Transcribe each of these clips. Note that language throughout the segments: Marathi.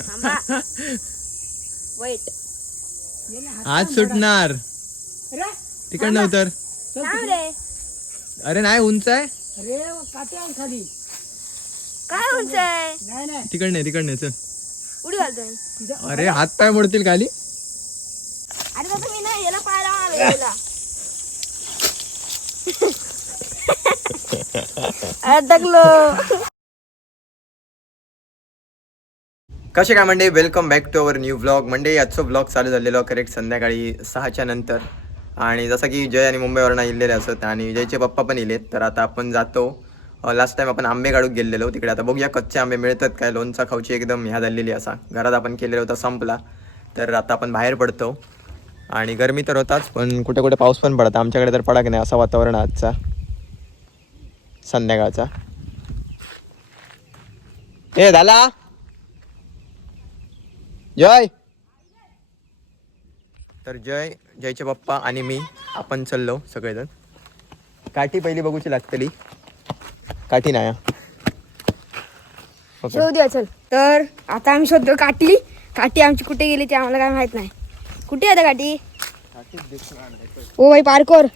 थांबा. आज सुटणार. तिकडनं उतर. थांब रे? अरे नाही उंच आहे. काय उंच आहे? तिकडनं तिकडनं चल. उडी घालतो मी अरे हात पाय मोडतील खाली. अरे तसं मी ना याला पाय लावणार आहे याला. अडकलो कसे काय म्हणजे welcome back to our new blog म्हणजे आजचं ब्लॉग चालू झालेलो करेक्ट संध्याकाळी सहाच्या नंतर. आणि जसं की जय आणि मुंबईवरनं इलेले असत आणि जयचे पप्पा पण इलेत तर आता आपण जातो. लास्ट टाईम आपण आंबे काढून गेलेलो. तिकडे आता बघूया कच्चे आंबे मिळतात काय? लोणचा खाऊची एकदम ह्या झालेली असा. घरात आपण केलेला होता संपला. तर आता आपण बाहेर पडतो. आणि गरमी तर होताच पण कुठे कुठे पाऊस पण पडता. आमच्याकडे तर पडा की नाही असं वातावरण आजचा. संध्याकाळचा. ए झाला? जय! तर जय जयचे पप्पा आणि मी आपण चाललो सगळेजण. काठी पहिली बघूची लागतली. काठी नाही शोधूया चल. तर आता आम्ही शोधतो काठी. काठी आमची कुठे गेली ते आम्हाला काय माहीत नाही. कुठे आहे आता काठी? ओ भाई पार्कोर.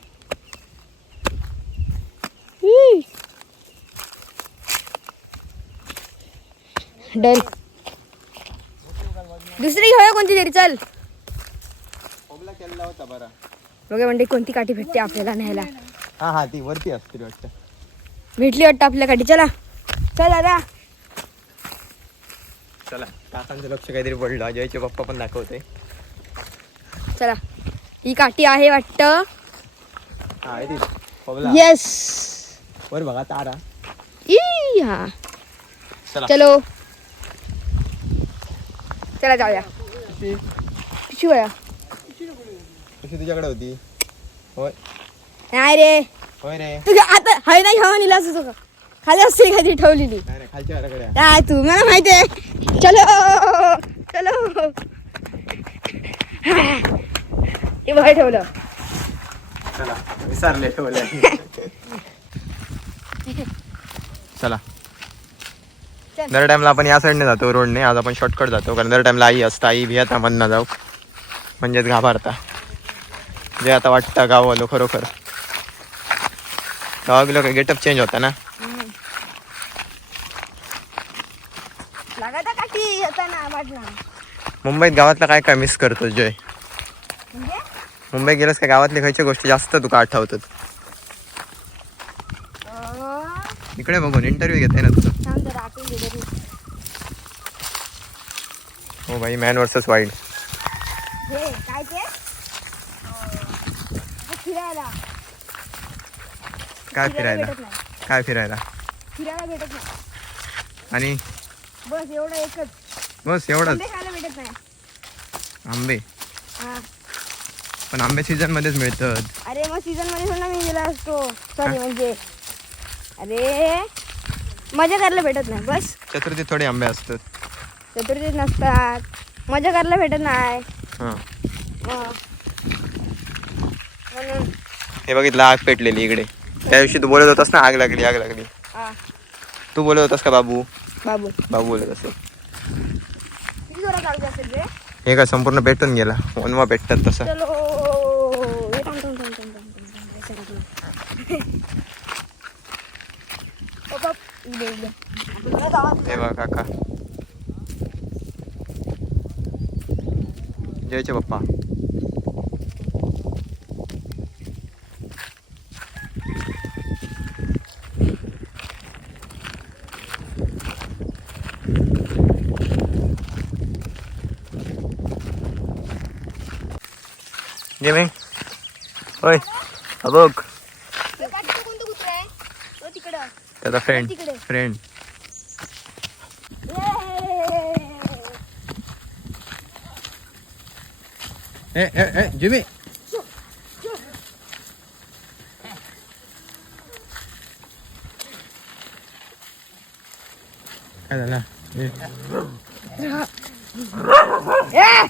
डन. दुसरी घेऊया कोणती तरी चल. बघा म्हणजे कोणती काठी भेटते आपल्याला न्यायला? हा हा ती वरती असते वाटतं. भेटली वाटतं आपल्या काठी. चला. चल दादा चला काकांचं लक्ष काहीतरी पडलं. जयचे पप्पा पण दाखवते चला. ही काठी आहे वाटतं. हा आहे ती. पबला येस वर बघा तारा. ई हा चला. चलो. चला जाऊया. पिशू आहे कशी तुझ्याकडे होती? होय. नाही रे. होय रे. तुझ्या आता हाय नाही घेऊन निला असं का खाली असते काहीतरी ठेवलेली? नाही नाही खालच्या घराकडे आहे. काय तू मला माहिती आहे. चलो चलो. हे बघा ठेवलं. चला विसरले ठेवले चला चल. दर टाइमला आपण या साईडने जातो रोडने आज आपण शॉर्टकट जातो. कारण दर टाइमला आई असतं आई भिया मधनं जाऊ. म्हणजेच घाबरता. जे आता वाटतं गाव आलो खरोखर. गावा गेलो काय गेटअप चेंज होता ना. मुंबईत गावातला काय काय मिस करतो जय? म्हणजे? मुंबईत गेलोस काय गावातल्या खयच्या गोष्टी जास्त तुका आठवतात? इकडे बघून इंटरव्ह्यू घेते ना तुझं थांब जरा आटून दे तरी. हो भाई मॅन वर्सेस वाईल्ड हे काय ते? फिरायला. काय फिरायला काय फिरायला? फिरायला भेटत नाही. आणि? बस एवढं एकच. बस एवढंच. आंबे खायला भेटत नाही. आंबे. पण आंबे सीझन मध्येच मिळतात. अरे मग सीझनमध्ये मी गेला असतो. सॉरी म्हणजे. अरे मजा करायला भेटत नाही बस. चतुर्थी थोडे आंबे असतात. चतुर्थीत नसतात. मजा करायला भेटत नाही. हां. मग. म्हणून. हे बघितलं आग पेटलेली इकडे. त्या दिवशी तू बोलत होतास ना आग लागली आग लागली. हा. तू बोलत होतास का बाबू? बाबू. बाबू बोलत असेल. किती जोरात चालू असेल रे? हे काय संपूर्ण पेटून गेला. वनवा पेटतात तसं. चलो. ए, थांब, थांब, थांब, थांब, थांब, थांब, थांब, लक्षात आपलं. ओ, बाप, इकडे, इकडे. आपल्याला गावात बघा काका जयचे पप्पा गेमिंग होय हा बघ ते काठीचं कोणतं कुत्रं आहे? तो तिकडं. त्याचा फ्रेंड तिकडे. फ्रेंड ये. ए ए ए जिमी काय झालं ए, ए!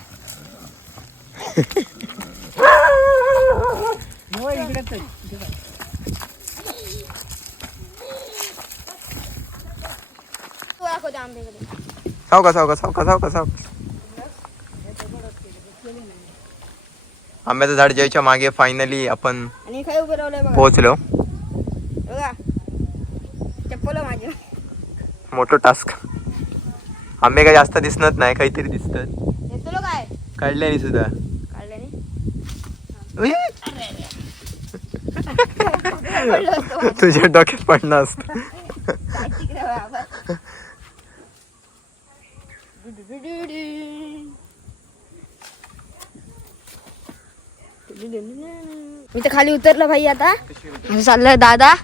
तू दाखव त्या आंब्याकडे सावका सावका सावका सावका सावका. आंब्याचं झाड जयच्या मागे फायनली आपण पोहोचलो. मोठं टास्क आंबे काही जास्त दिसणार नाही काहीतरी काय? काढल्याने सुद्धा. तुझ्या डोक्यात पडणार असत. मी तर खाली उतरलं भाई आता. असं चाललंय दादा.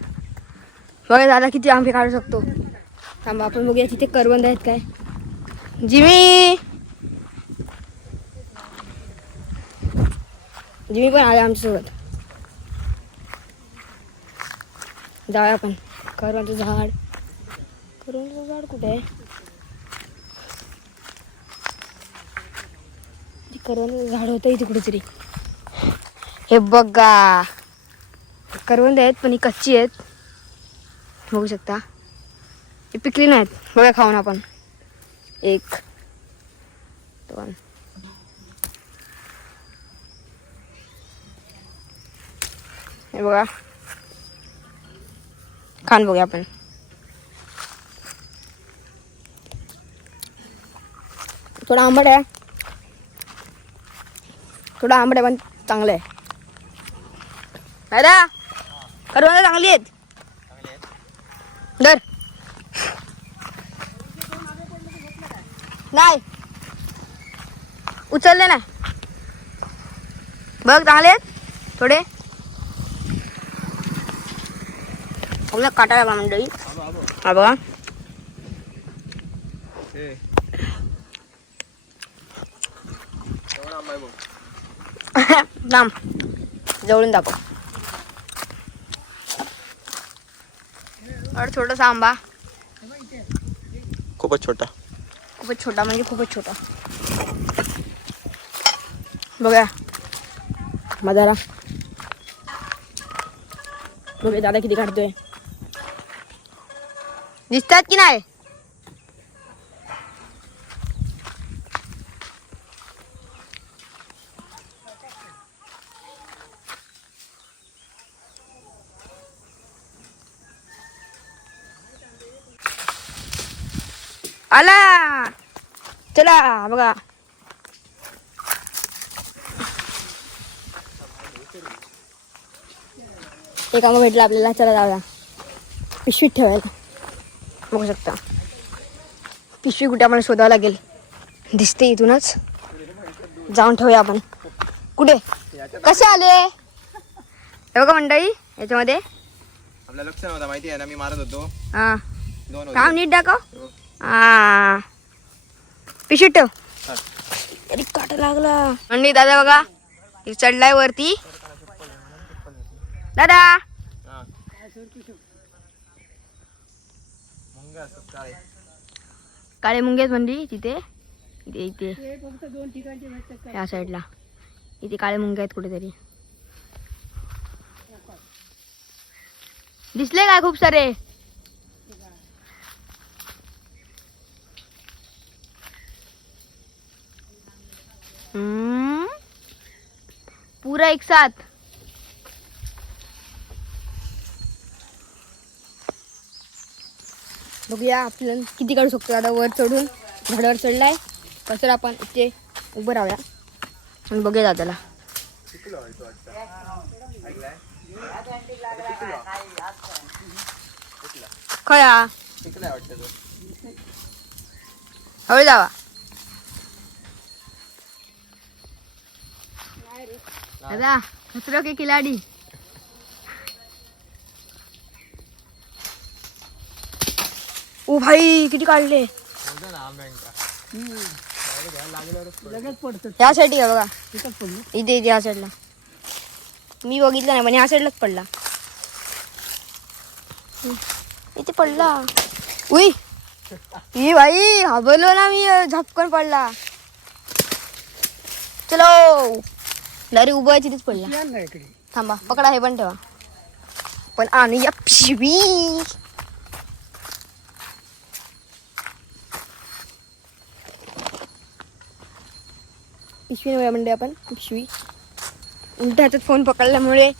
बघा दादा किती आंबे काढू शकतो. थांबा आपण बघूया तिथे करवंद आहेत काय. जिमी. जिमी पण आले आमच्यासोबत. जाऊया आपण. करवंद झाड. करवंदाचं झाड कुठे आहे? ते करवंदाचं झाड होतं इथे कुठेतरी हे बघा. करवंद आहेत पण ही कच्ची आहेत. बघू शकता. ही पिकली नाहीत. बघा खाऊन आपण. एक दोन. हे बघा. खान बघूया आपण. थोडा आंबट आहे. थोडा आंबड आहे पण चांगलं आहे दादा करवंद चांगली आहेत. दर नाही. उचलले ना बघ चांगले आहेत. थोडे. काटा लागला मंडळी. हा बघा. थांब जवळून दाखव और छोटासा आंबा। खूपच छोटा। खूपच छोटा म्हणजे खूपच छोटा। बघा मजाला बघा दादा किती काढतोय दिसतात की नाही आला चला बघा. एक अंग भेटला आपल्याला. चला जाऊया पिशवीत ठेवायला बघू शकता. पिशवी कुठे आम्हाला शोधावं लागेल? दिसते इथूनच. जाऊन ठेवूया आपण. कुठे? कसे आले? हे बघा मंडळी याच्यामध्ये. आपल्या लक्ष नव्हता माहिती आहे ना मी मारत होतो. हा. दोन काम नीट दाखव. हो. ठेव. अरे काटा लागला. मंडी दादा बघा चढलाय वरती. दादा. काळे. मुंगेच मंडी तिथे. इथे इथे. या साईडला. इथे काळे मुंगे आहेत कुठेतरी. दिसले काय खूप सारे? पूरा एक साथ. बघूया आपण किती काढू शकतो आता वर चढून झाडावर चढलाय. कसं आपण इथे उभं राहूया. आणि बघूया दादाला. खया हळू जावा. दादा खतरो के खिलाडी। ओ भाई किती काढले? ह्या साईड का बघा. इथे इथे ह्या साईडला मी बघितलं नाही पण ह्या साईडलाच पडला. इथे पडला. उई! ई भाई हबलो ना मी झपकन पडला. चलो. अरे उभं आहे तिथेच पडला. थांबा पकडा हे पण ठेवा. पण आणूया पिशवी. पिशवी नव्हे म्हणजे आपण पिशवी. उलट्या हातात फोन पकडल्यामुळे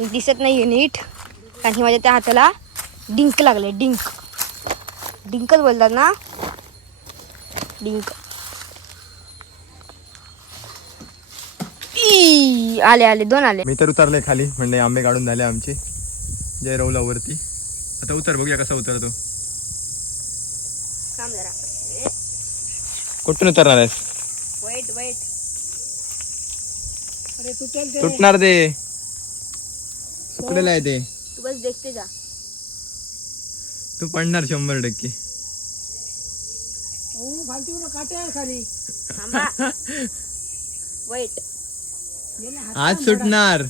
दिसत नाही नीट. कारण की माझ्या त्या हाताला डिंक लागले डिंक. डिंकच बोलतात ना? डिंक. आले आले दोन आले. मी तर उतरले खाली म्हणजे आंबे काढून झाले आमचे. जय रवला वरती. आता उतर बघूया कसा उतरतो. कुठून उतरणार आहेस? वाईट वाईट तुटणार ते. सुकलेलं आहे ते? तू बस देखते जा. तू पडणार शंभर टक्के. थांबा. वाईट आज सुटणार.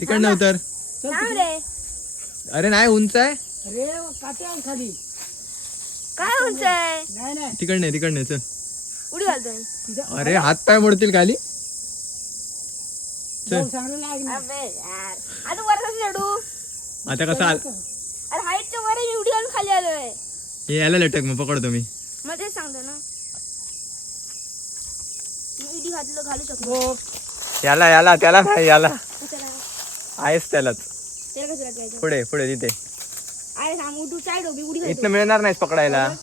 तिकडनं उतर. अरे नाही उंच आहे. खाली. काय उंच आहे? नाही नाही. तिकडनं तिकडनं चल. उडी घालतोय. अरे हात पाय मोडतील खाली. आता वर कसं चढू आता कसं आल अरे हाईटच्या वर उडी घालून खाली आलोय. हे याला लटक मग पकडतो मी. मग तेच सांगतो ना. घातलं घालू शकतो. बघ याला याला त्याला नाही याला. आहेस त्यालाच. त्याला कसं पुढे पुढे तिथे. अरे थांब उठू साईड उभी उडी इथनं मिळणार नाहीस पकडायला.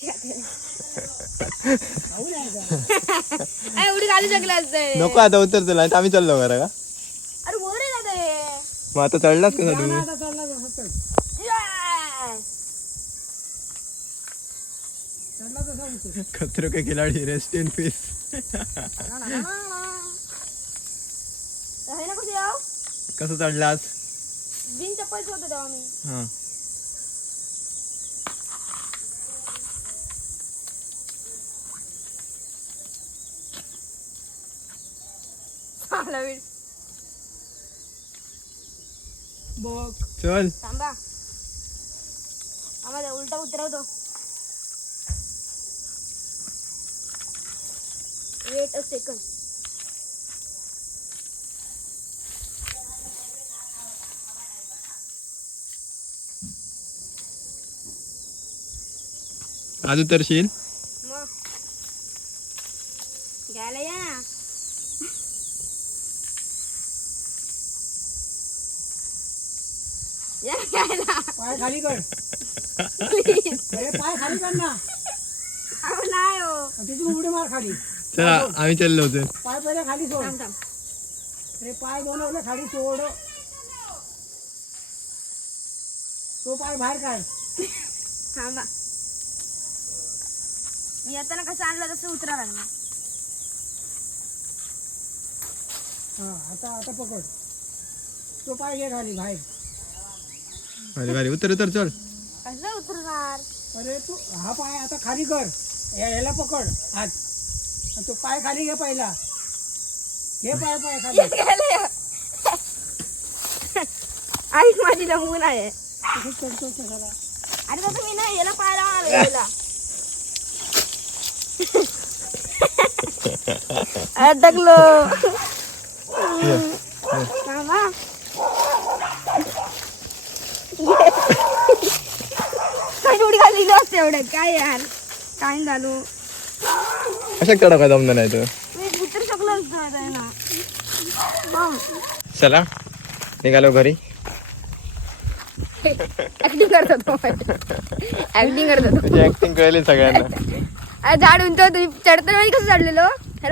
अरे उडी घालू शकला असतंय नको आता उतर तुला. आम्ही चाललो घरा का? अरे वर आहे मग आता चढलास कसा तू. Khatron Ke Khiladi rest in peace ना, ना, ना, ना. हे ना कसं याव कसं चढलास बिन चप्पलच होतं तेव्हा मी हा चांगला वेळ बघ चल थांबा आम्हाला उलटा उतरवतो वेट अ सेकंड आज उतरशील मग. घ्यायला या ना. या घ्यायला. पाय खाली कर. अरे पाय खाली कर ना. अहो नाही हो. तिथून उडी मार खाली. चला आम्ही चाललो होतो. पाय पहिले खाली सोड. अरे पाय बनवले खाली सोड. तो पाय बाहेर काढ. थांबा. मी येताना कसं आणलं तसं उतरा लागणार. हा आता आता पकड. तो पाय घे खाली बाहेर. अरे भारी उतर उतर चल. कसं उतरणार? अरे तू हा पाय आता खाली कर. या- याला पकड. हात. आणि तो पाय खाली घे पहिला. घे पाय पाय खाली. गेले आई माझी नमून आहे. तसंच करतो कशाला अरे तसं मी नाही याला पाय लावून आलो याला. अडकलो थांबा. काय उडी घालली असते एवढं? काय यार? काय झालो कशा कडा का जमलं नाही तर. बम. चला निघालो घरी. ऍक्टिंग करत होतो ऍक्टिंग करत होतो तुझी ऍक्टिंग कळली सगळ्यांना. अरे झाड उंच चढताना वेळी कसं चढलेलो?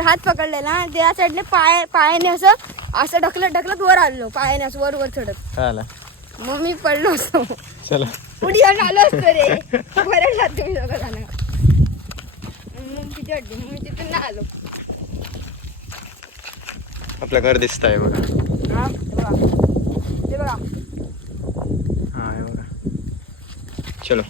हात पकडलेला त्या चढले पाय पायाने असं असं ढकलत ढकलत वर आलो पायाने असं वर वर चढत. आला मग मी पडलो असतो. चला. घालून आलो असतो रे. बरं तुम्ही मी तिथून आलो. आपलं घर दिसत आहे बघा. हा बघा. हे बघा. हा हे बघा. चलो.